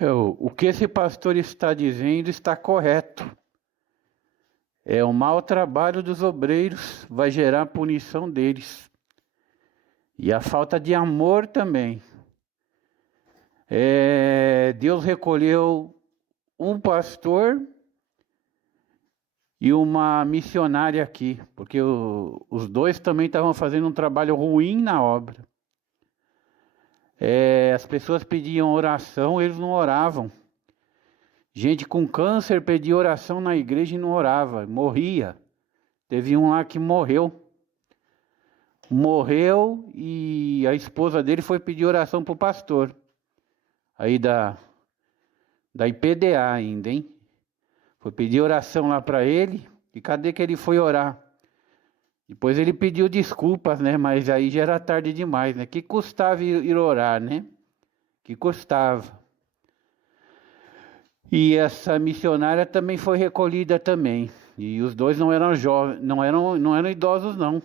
O que esse pastor está dizendo está correto. O mau trabalho dos obreiros vai gerar punição deles. E a falta de amor também. Deus recolheu um pastor e uma missionária aqui, porque os dois também estavam fazendo um trabalho ruim na obra. As pessoas pediam oração, eles não oravam. Gente com câncer pedia oração na igreja e não orava, morria. Teve um lá que morreu e a esposa dele foi pedir oração para o pastor. Aí da IPDA ainda, hein? Foi pedir oração lá para ele, e cadê que ele foi orar? Depois ele pediu desculpas, né? Mas aí já era tarde demais, né? Que custava ir orar, né? Que custava. E essa missionária também foi recolhida também. E os dois não eram jovens, não eram idosos não.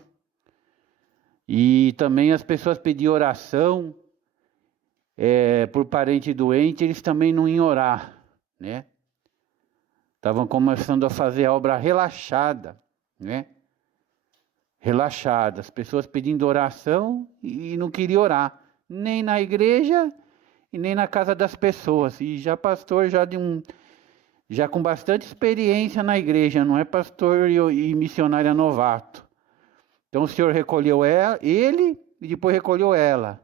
E também as pessoas pediam oração por parente doente, eles também não iam orar, né? Estavam começando a fazer a obra relaxada, né? Relaxada, as pessoas pedindo oração e não queriam orar, nem na igreja e nem na casa das pessoas. E já pastor já com bastante experiência na igreja, não é pastor e missionária novato. Então o Senhor recolheu ele e depois recolheu ela.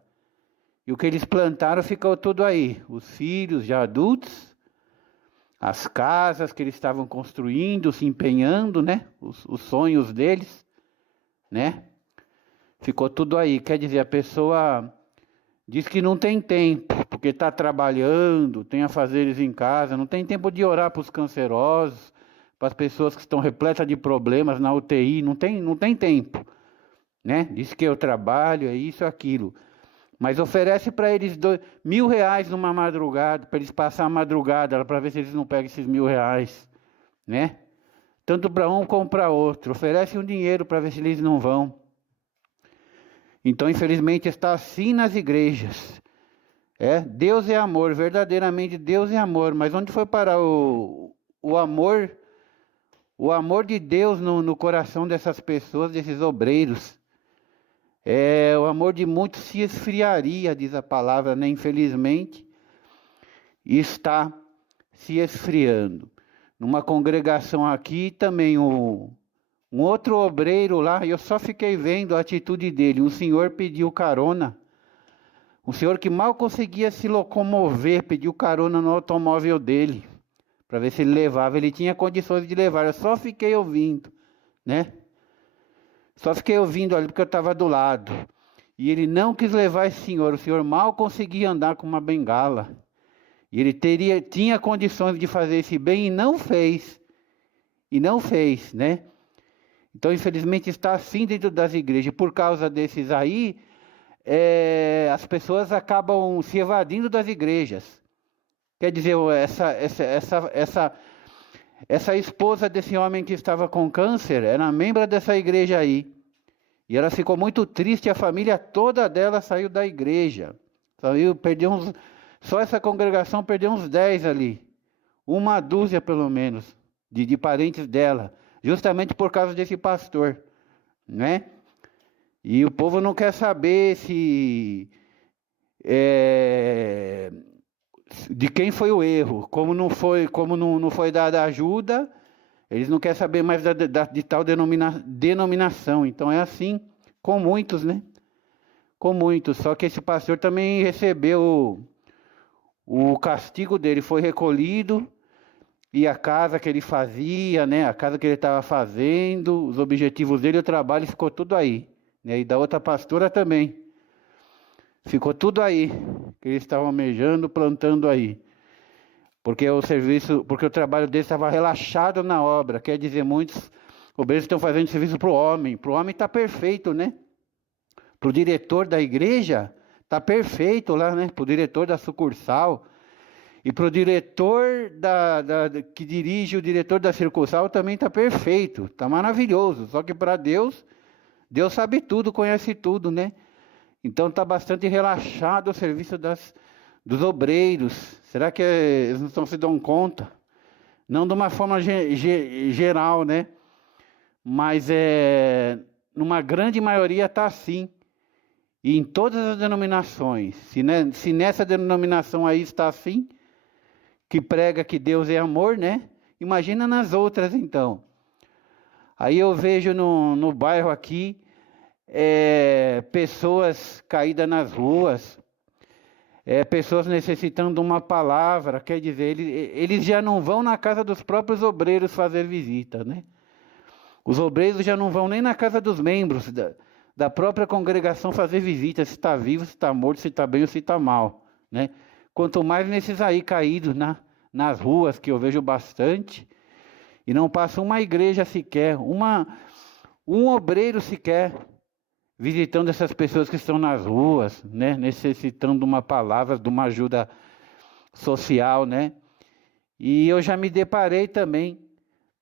E o que eles plantaram ficou tudo aí. Os filhos já adultos, as casas que eles estavam construindo, se empenhando, né? Os sonhos deles, né? Ficou tudo aí. Quer dizer, a pessoa diz que não tem tempo, porque está trabalhando, tem afazeres em casa, não tem tempo de orar para os cancerosos, para as pessoas que estão repletas de problemas na UTI, não tem tempo, né? Diz que eu trabalho, é isso, aquilo. Mas oferece para eles R$ 1.000 numa madrugada, para eles passar a madrugada, para ver se eles não pegam esses R$ 1.000, né? Tanto para um como para outro. Oferece um dinheiro para ver se eles não vão. Então, infelizmente, está assim nas igrejas. Deus é amor, verdadeiramente Deus é amor. Mas onde foi parar o amor? O amor de Deus no coração dessas pessoas, desses obreiros. O amor de muitos se esfriaria, diz a palavra, né? Infelizmente, está se esfriando. Numa congregação aqui também, um outro obreiro lá, eu só fiquei vendo a atitude dele. Um senhor pediu carona, um senhor que mal conseguia se locomover, pediu carona no automóvel dele, para ver se ele levava. Ele tinha condições de levar, eu só fiquei ouvindo, né? Só fiquei ouvindo ali porque eu estava do lado. E ele não quis levar esse senhor. O senhor mal conseguia andar com uma bengala. E ele tinha condições de fazer esse bem e não fez. E não fez, né? Então, infelizmente, está assim dentro das igrejas. Por causa desses aí, as pessoas acabam se evadindo das igrejas. Quer dizer, essa esposa desse homem que estava com câncer era membro dessa igreja aí. E ela ficou muito triste, a família toda dela saiu da igreja. Só essa congregação perdeu uns 10 ali. Uma dúzia pelo menos, de parentes dela. Justamente por causa desse pastor, né? E o povo não quer saber de quem foi o erro, como não foi dada ajuda, eles não querem saber mais de tal denominação. Então é assim com muitos, né? Com muitos. Só que esse pastor também recebeu o castigo dele, foi recolhido, e a casa que ele fazia, né? A casa que ele estava fazendo, os objetivos dele, o trabalho, ficou tudo aí, né? E da outra pastora também. Ficou tudo aí, que eles estavam almejando, plantando aí. Porque o trabalho deles estava relaxado na obra. Quer dizer, muitos obreiros estão fazendo serviço para o homem. Para o homem está perfeito, né? Para o diretor da igreja, está perfeito lá, né? Para o diretor da sucursal. E para o diretor que dirige o diretor da sucursal também está perfeito. Está maravilhoso. Só que para Deus, Deus sabe tudo, conhece tudo, né? Então está bastante relaxado o serviço dos obreiros, Será que eles não se dão conta? Não de uma forma geral, né? Mas numa grande maioria está assim. E em todas as denominações. Se nessa denominação aí está assim, que prega que Deus é amor, né? Imagina nas outras, então. Aí eu vejo no bairro aqui, pessoas caídas nas ruas, pessoas necessitando de uma palavra. Quer dizer, eles já não vão na casa dos próprios obreiros fazer visita, né? Os obreiros já não vão nem na casa dos membros da própria congregação fazer visita, se está vivo, se está morto, se está bem ou se está mal, né? Quanto mais nesses aí caídos nas ruas, que eu vejo bastante, e não passa uma igreja sequer, um obreiro sequer, visitando essas pessoas que estão nas ruas, né? Necessitando de uma palavra, de uma ajuda social, né? E eu já me deparei também,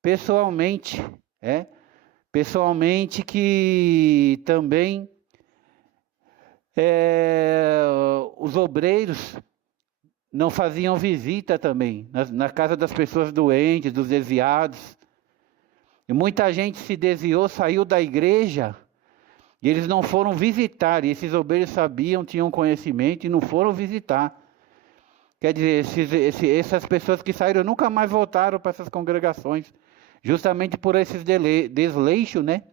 pessoalmente, que também os obreiros não faziam visita também na casa das pessoas doentes, dos desviados. E muita gente se desviou, saiu da igreja e eles não foram visitar. E esses obreiros sabiam, tinham conhecimento e não foram visitar. Quer dizer, essas pessoas que saíram nunca mais voltaram para essas congregações, justamente por esses desleixos, né?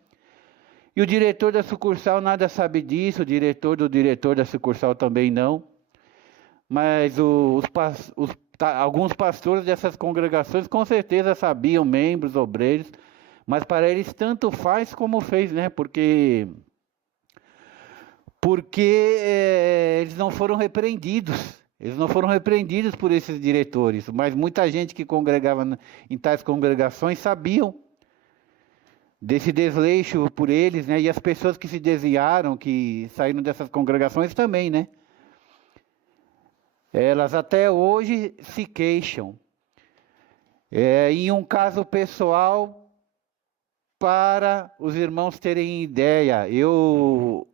E o diretor da sucursal nada sabe disso, o diretor da sucursal também não. Mas alguns pastores dessas congregações com certeza sabiam, membros, obreiros, mas para eles tanto faz como fez, né? Porque eles não foram repreendidos. Eles não foram repreendidos por esses diretores, mas muita gente que congregava em tais congregações sabiam desse desleixo por eles, né? E as pessoas que se desviaram, que saíram dessas congregações também, né? Elas até hoje se queixam. Em um caso pessoal, para os irmãos terem ideia, eu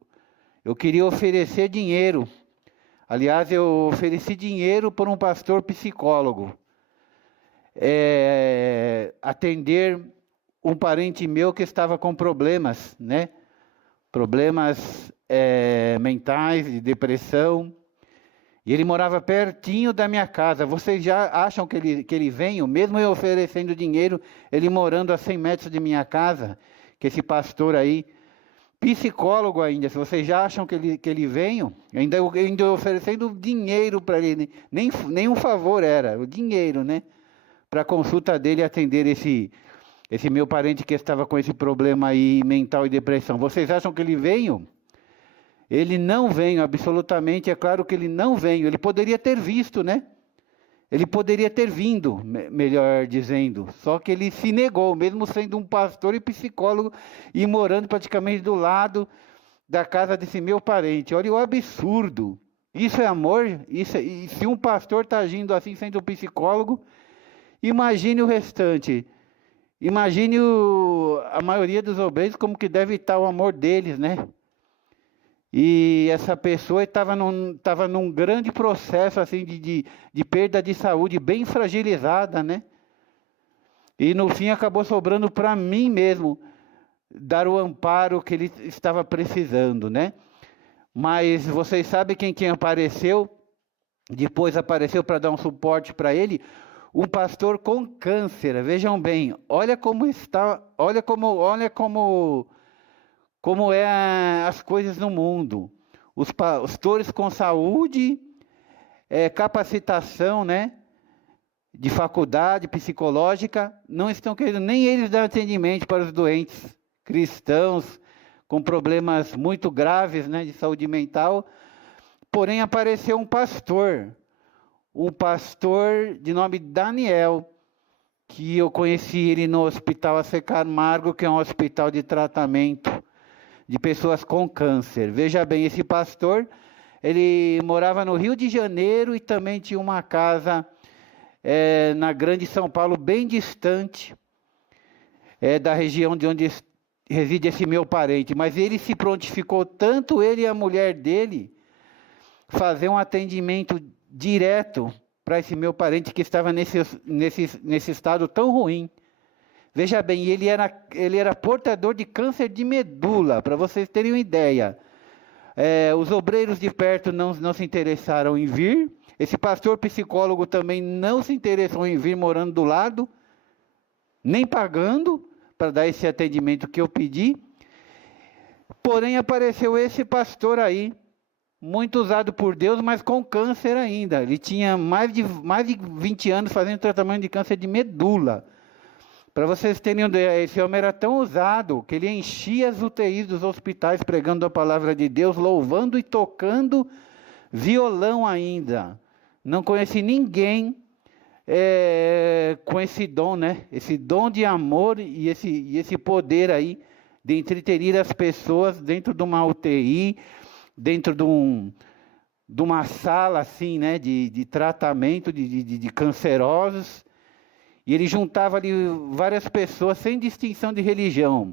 queria oferecer dinheiro. Aliás, eu ofereci dinheiro para um pastor psicólogo. Atender um parente meu que estava com problemas, né? Problemas mentais, de depressão. E ele morava pertinho da minha casa. Vocês já acham que ele veio? Mesmo eu oferecendo dinheiro, ele morando a 100 metros de minha casa, que esse pastor aí, psicólogo ainda, se vocês já acham que ele veio, ainda oferecendo dinheiro para ele, nem um favor era, o dinheiro, né? Para a consulta dele atender esse meu parente que estava com esse problema aí mental e depressão. Vocês acham que ele veio? Ele não veio, absolutamente, é claro que ele não veio. Ele poderia ter visto, né? Ele poderia ter vindo, melhor dizendo. Só que ele se negou, mesmo sendo um pastor e psicólogo, e morando praticamente do lado da casa desse meu parente. Olha o absurdo. Isso é amor? E se um pastor está agindo assim, sendo um psicólogo, imagine o restante. Imagine a maioria dos obreiros como que deve estar o amor deles, né? E essa pessoa estava num grande processo assim, de perda de saúde, bem fragilizada, né? E no fim acabou sobrando para mim mesmo dar o amparo que ele estava precisando, né? Mas vocês sabem quem apareceu? Depois apareceu para dar um suporte para ele, um pastor com câncer. Vejam bem, olha como está, olha como as coisas no mundo. Os pastores com saúde, capacitação, né, de faculdade psicológica, não estão querendo nem eles dar atendimento para os doentes cristãos com problemas muito graves, né, de saúde mental. Porém, apareceu um pastor de nome Daniel, que eu conheci ele no Hospital AC Camargo, que é um hospital de tratamento de pessoas com câncer. Veja bem, esse pastor, ele morava no Rio de Janeiro e também tinha uma casa na Grande São Paulo, bem distante da região de onde reside esse meu parente. Mas ele se prontificou, tanto ele e a mulher dele, fazer um atendimento direto para esse meu parente que estava nesse estado tão ruim. Veja bem, ele era portador de câncer de medula, para vocês terem uma ideia. Os obreiros de perto não se interessaram em vir. Esse pastor psicólogo também não se interessou em vir morando do lado, nem pagando para dar esse atendimento que eu pedi. Porém, apareceu esse pastor aí, muito usado por Deus, mas com câncer ainda. Ele tinha mais de 20 anos fazendo tratamento de câncer de medula. Para vocês terem uma ideia, esse homem era tão usado que ele enchia as UTIs dos hospitais pregando a palavra de Deus, louvando e tocando violão ainda. Não conheci ninguém com esse dom, né? Esse dom de amor e esse poder aí de entreter as pessoas dentro de uma UTI, dentro de uma sala assim, né, de tratamento de cancerosos, e ele juntava ali várias pessoas sem distinção de religião,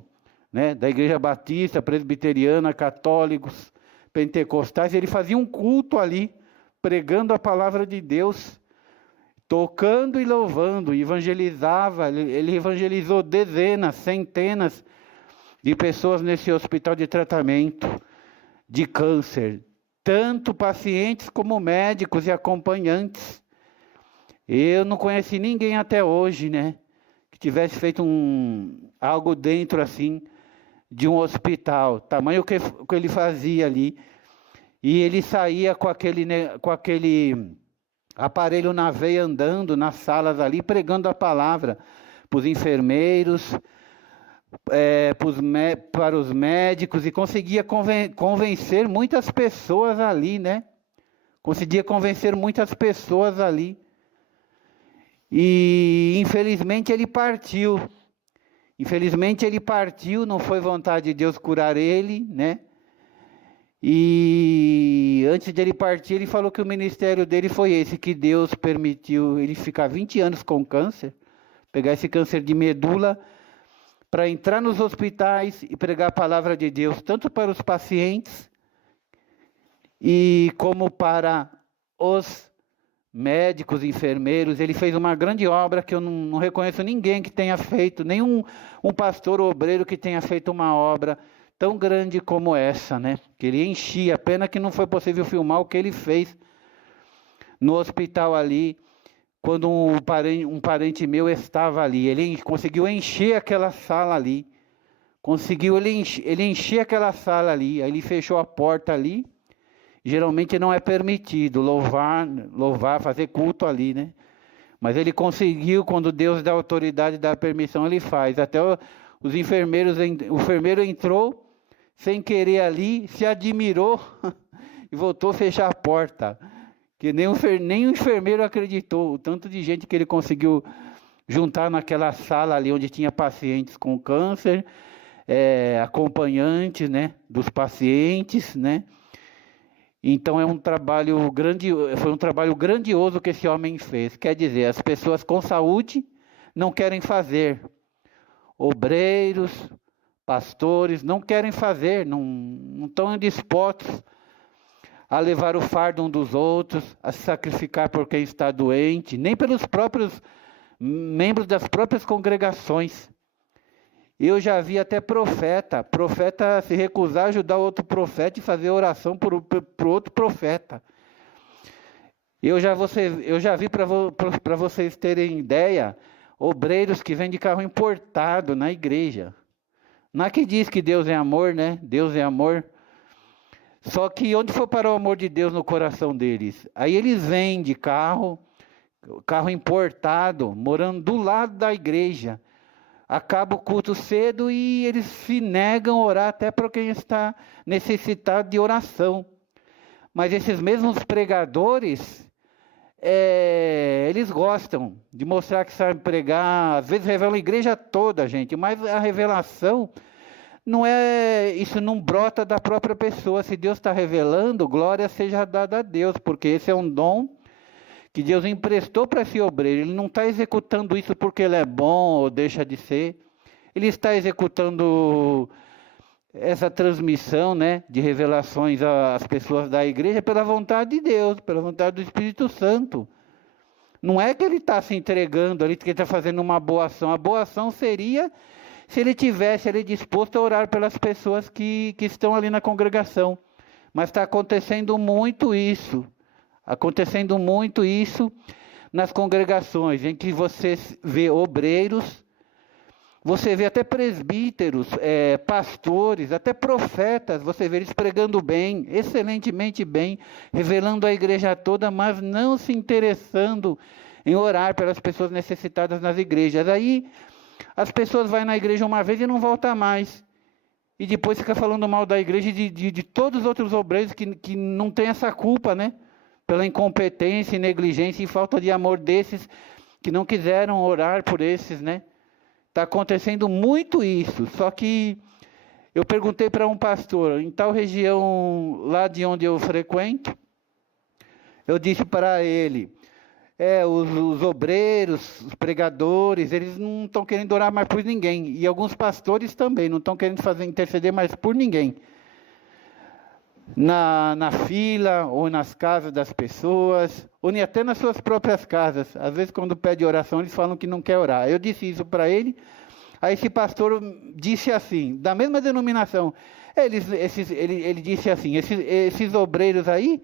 né, da igreja batista, presbiteriana, católicos, pentecostais. Ele fazia um culto ali, pregando a palavra de Deus, tocando e louvando, evangelizava. Ele evangelizou dezenas, centenas de pessoas nesse hospital de tratamento de câncer, tanto pacientes como médicos e acompanhantes. Eu não conheci ninguém até hoje, né, que tivesse feito algo dentro assim de um hospital, tamanho que ele fazia ali. E ele saía com aquele aparelho na veia, andando nas salas ali, pregando a palavra para os enfermeiros, para os médicos, e conseguia convencer muitas pessoas ali, né? Conseguia convencer muitas pessoas ali. E infelizmente ele partiu. Não foi vontade de Deus curar ele, né? E antes de ele partir, ele falou que o ministério dele foi esse, que Deus permitiu ele ficar 20 anos com câncer, pegar esse câncer de medula, para entrar nos hospitais e pregar a palavra de Deus, tanto para os pacientes e como para os médicos, enfermeiros. Ele fez uma grande obra que eu não reconheço ninguém que tenha feito, nenhum pastor ou obreiro que tenha feito uma obra tão grande como essa, né? Que ele enchia. Pena que não foi possível filmar o que ele fez no hospital ali, quando um parente meu estava ali. Ele conseguiu encher aquela sala ali. Ele encher aquela sala ali. Aí ele fechou a porta ali. Geralmente não é permitido louvar, fazer culto ali, né? Mas ele conseguiu, quando Deus dá autoridade, dá permissão, ele faz. Até os enfermeiros, o enfermeiro entrou sem querer ali, se admirou e voltou a fechar a porta. Que nem o enfermeiro acreditou, o tanto de gente que ele conseguiu juntar naquela sala ali onde tinha pacientes com câncer, acompanhantes, né, dos pacientes, né? Então foi um trabalho grandioso que esse homem fez. Quer dizer, as pessoas com saúde não querem fazer. Obreiros, pastores não querem fazer, não estão dispostos a levar o fardo um dos outros, a se sacrificar por quem está doente, nem pelos próprios membros das próprias congregações. Eu já vi até profeta se recusar a ajudar outro profeta e fazer oração por outro profeta. Eu já vi, para vocês terem ideia, obreiros que vêm de carro importado na igreja. Não é que diz que Deus é amor, né? Deus é amor. Só que onde foi parar o amor de Deus no coração deles? Aí eles vêm de carro importado, morando do lado da igreja. Acaba o culto cedo e eles se negam a orar até para quem está necessitado de oração. Mas esses mesmos pregadores, eles gostam de mostrar que sabem pregar. Às vezes revelam a igreja toda, gente, mas a revelação isso não brota da própria pessoa. Se Deus está revelando, glória seja dada a Deus, porque esse é um dom que Deus emprestou para esse obreiro. Ele não está executando isso porque ele é bom ou deixa de ser. Ele está executando essa transmissão, né, de revelações às pessoas da igreja pela vontade de Deus, pela vontade do Espírito Santo. Não é que ele está se entregando ali, que ele está fazendo uma boa ação. A boa ação seria se ele tivesse ali disposto a orar pelas pessoas que estão ali na congregação. Mas está acontecendo muito isso. Acontecendo muito isso nas congregações, em que você vê obreiros, você vê até presbíteros, pastores, até profetas, você vê eles pregando bem, excelentemente bem, revelando a igreja toda, mas não se interessando em orar pelas pessoas necessitadas nas igrejas. Aí as pessoas vão na igreja uma vez e não voltam mais. E depois fica falando mal da igreja e de todos os outros obreiros que não têm essa culpa, né? Pela incompetência, negligência e falta de amor desses que não quiseram orar por esses, né? Está acontecendo muito isso, só que eu perguntei para um pastor, em tal região lá de onde eu frequento, eu disse para ele, os obreiros, os pregadores, eles não estão querendo orar mais por ninguém, e alguns pastores também, não estão querendo interceder mais por ninguém. Na fila, ou nas casas das pessoas, ou até nas suas próprias casas. Às vezes, quando pede oração, eles falam que não quer orar. Eu disse isso para ele, aí esse pastor disse assim, da mesma denominação, ele disse assim, esses obreiros aí,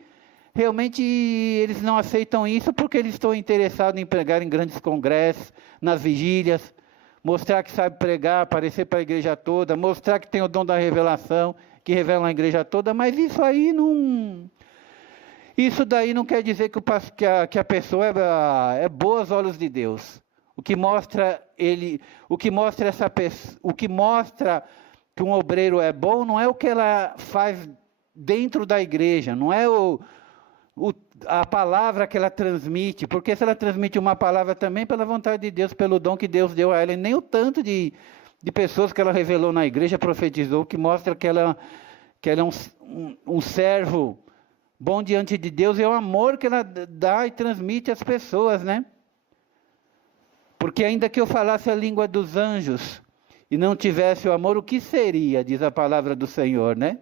realmente eles não aceitam isso porque eles estão interessados em pregar em grandes congressos, nas vigílias, mostrar que sabe pregar, aparecer para a igreja toda, mostrar que tem o dom da revelação, que revelam a igreja toda, mas isso aí não... Isso daí não quer dizer que a pessoa é boa aos olhos de Deus. O que mostra que um obreiro é bom não é o que ela faz dentro da igreja, não é a palavra que ela transmite, porque se ela transmite uma palavra também pela vontade de Deus, pelo dom que Deus deu a ela, e nem o tanto de pessoas que ela revelou na igreja, profetizou, que mostra que ela é um servo bom diante de Deus, e é o amor que ela dá e transmite às pessoas, né? Porque ainda que eu falasse a língua dos anjos e não tivesse o amor, o que seria, diz a palavra do Senhor, né?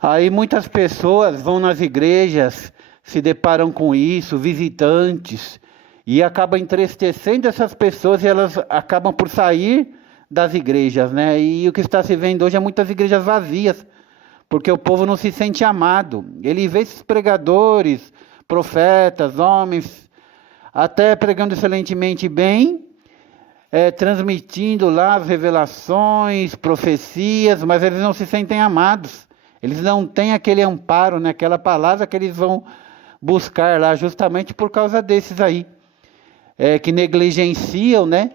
Aí muitas pessoas vão nas igrejas, se deparam com isso, visitantes, e acabam entristecendo essas pessoas, e elas acabam por sair das igrejas, né? E o que está se vendo hoje é muitas igrejas vazias, porque o povo não se sente amado. Ele vê esses pregadores, profetas, homens, até pregando excelentemente bem, transmitindo lá as revelações, profecias, mas eles não se sentem amados. Eles não têm aquele amparo, né? Aquela palavra que eles vão buscar lá, justamente por causa desses aí, que negligenciam, né?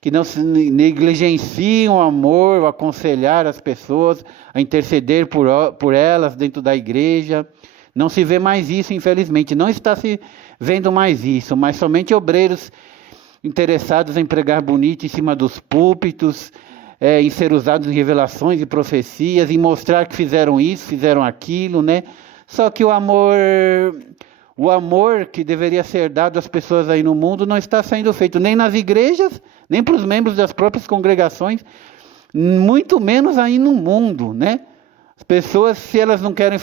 Que não se negligenciam o amor, o aconselhar as pessoas, a interceder por elas dentro da igreja. Não se vê mais isso, infelizmente. Não está se vendo mais isso, mas somente obreiros interessados em pregar bonito em cima dos púlpitos, em ser usados em revelações e profecias, em mostrar que fizeram isso, fizeram aquilo, né? Só que o amor que deveria ser dado às pessoas aí no mundo não está sendo feito nem nas igrejas, nem para os membros das próprias congregações, muito menos aí no mundo, né? As pessoas, se elas não querem,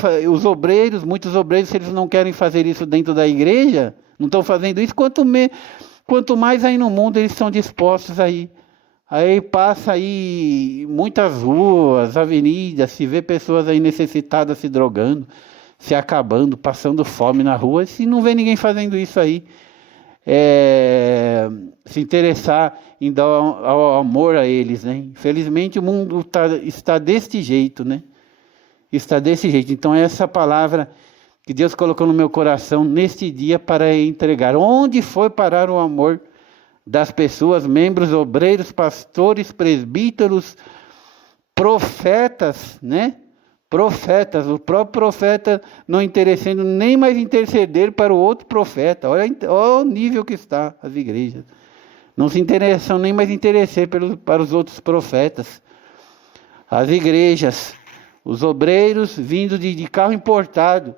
muitos obreiros, se eles não querem fazer isso dentro da igreja, não estão fazendo isso, quanto mais aí no mundo eles estão dispostos aí. Aí passa aí muitas ruas, avenidas, se vê pessoas aí necessitadas se drogando, se acabando, passando fome na rua, se não vê ninguém fazendo isso aí, se interessar em dar amor a eles, né? Infelizmente o mundo está deste jeito, né? Está desse jeito. Então essa palavra que Deus colocou no meu coração neste dia para entregar. Onde foi parar o amor das pessoas, membros, obreiros, pastores, presbíteros, profetas, né? Profetas, o próprio profeta não interessando nem mais interceder para o outro profeta. Olha o nível que está as igrejas. Não se interessam nem mais interessar para os outros profetas. As igrejas, os obreiros vindo de carro importado,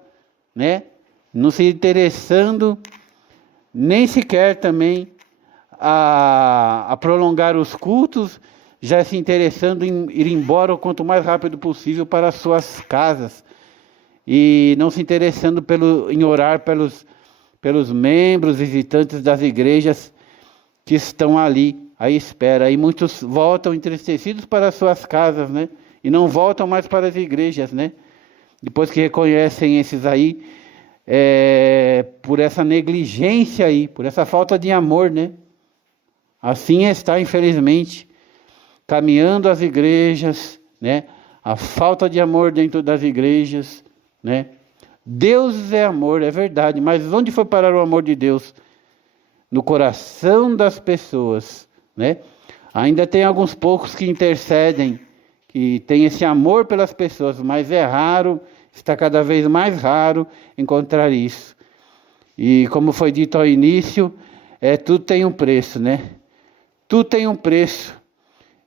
né? Não se interessando nem sequer também a prolongar os cultos, já se interessando em ir embora o quanto mais rápido possível para as suas casas, e não se interessando em orar pelos pelos membros visitantes das igrejas que estão ali à espera. E muitos voltam entristecidos para suas casas, né? E não voltam mais para as igrejas, né? Depois que reconhecem esses aí, por essa negligência aí, por essa falta de amor, né? Assim está, infelizmente, caminhando as igrejas, né? A falta de amor dentro das igrejas, né? Deus é amor, é verdade, mas onde foi parar o amor de Deus? No coração das pessoas, né? Ainda tem alguns poucos que intercedem, que têm esse amor pelas pessoas, mas é raro, está cada vez mais raro encontrar isso. E como foi dito ao início, tudo tem um preço, né? Tudo tem um preço.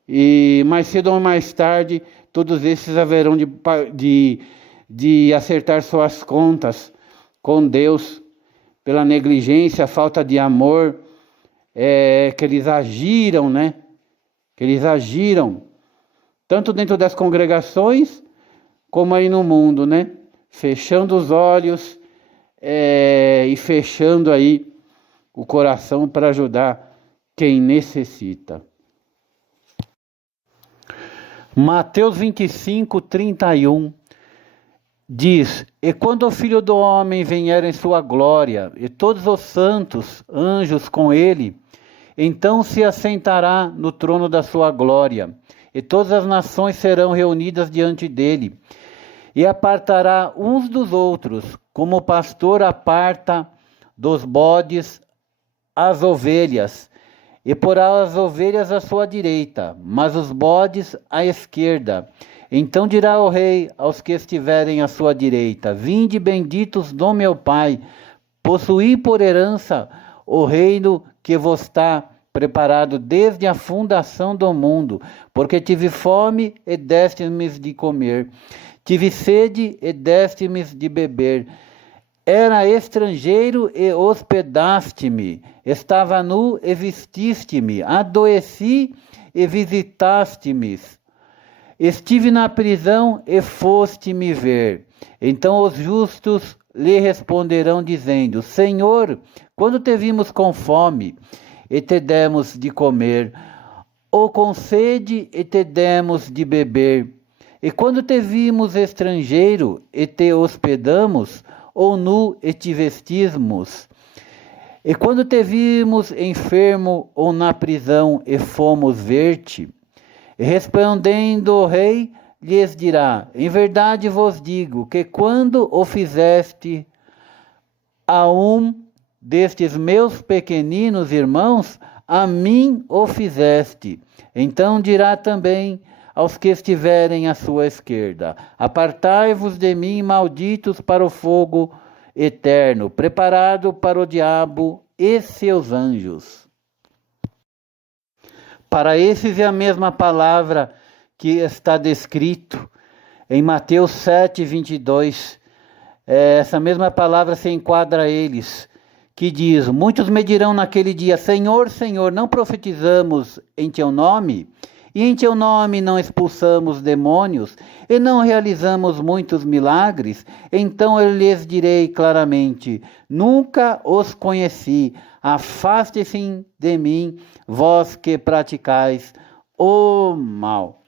E mais cedo ou mais tarde, todos esses haverão de acertar suas contas com Deus, pela negligência, falta de amor, que eles agiram, né? Que eles agiram, tanto dentro das congregações, como aí no mundo, né? Fechando os olhos e fechando aí o coração para ajudar quem necessita. Mateus 25, 31 diz: E quando o Filho do Homem vier em sua glória, e todos os santos, anjos com ele, então se assentará no trono da sua glória, e todas as nações serão reunidas diante dele, e apartará uns dos outros, como o pastor aparta dos bodes as ovelhas, e porá as ovelhas à sua direita, mas os bodes à esquerda. Então dirá o rei aos que estiverem à sua direita: Vinde, benditos do meu Pai, possuí por herança o reino que vos está preparado desde a fundação do mundo, porque tive fome e deste-me de comer, tive sede e deste-me de beber, era estrangeiro e hospedaste-me, estava nu e vestiste-me, adoeci e visitaste-me, estive na prisão e foste me ver. Então os justos lhe responderão dizendo: Senhor, quando te vimos com fome e te demos de comer, ou com sede e te demos de beber? E quando te vimos estrangeiro e te hospedamos, ou nu e te vestimos? E quando te vimos enfermo ou na prisão e fomos ver-te? E respondendo o rei, lhes dirá: Em verdade vos digo que quando o fizeste a um destes meus pequeninos irmãos, a mim o fizeste. Então dirá também aos que estiverem à sua esquerda: Apartai-vos de mim, malditos, para o fogo eterno, preparado para o diabo e seus anjos. Para esses é a mesma palavra que está descrito em Mateus 7, 22. Essa mesma palavra se enquadra a eles, que diz: Muitos me dirão naquele dia: Senhor, Senhor, não profetizamos em teu nome? E em teu nome não expulsamos demônios? E não realizamos muitos milagres? Então eu lhes direi claramente: Nunca os conheci. Afaste-se de mim, vós que praticais o mal.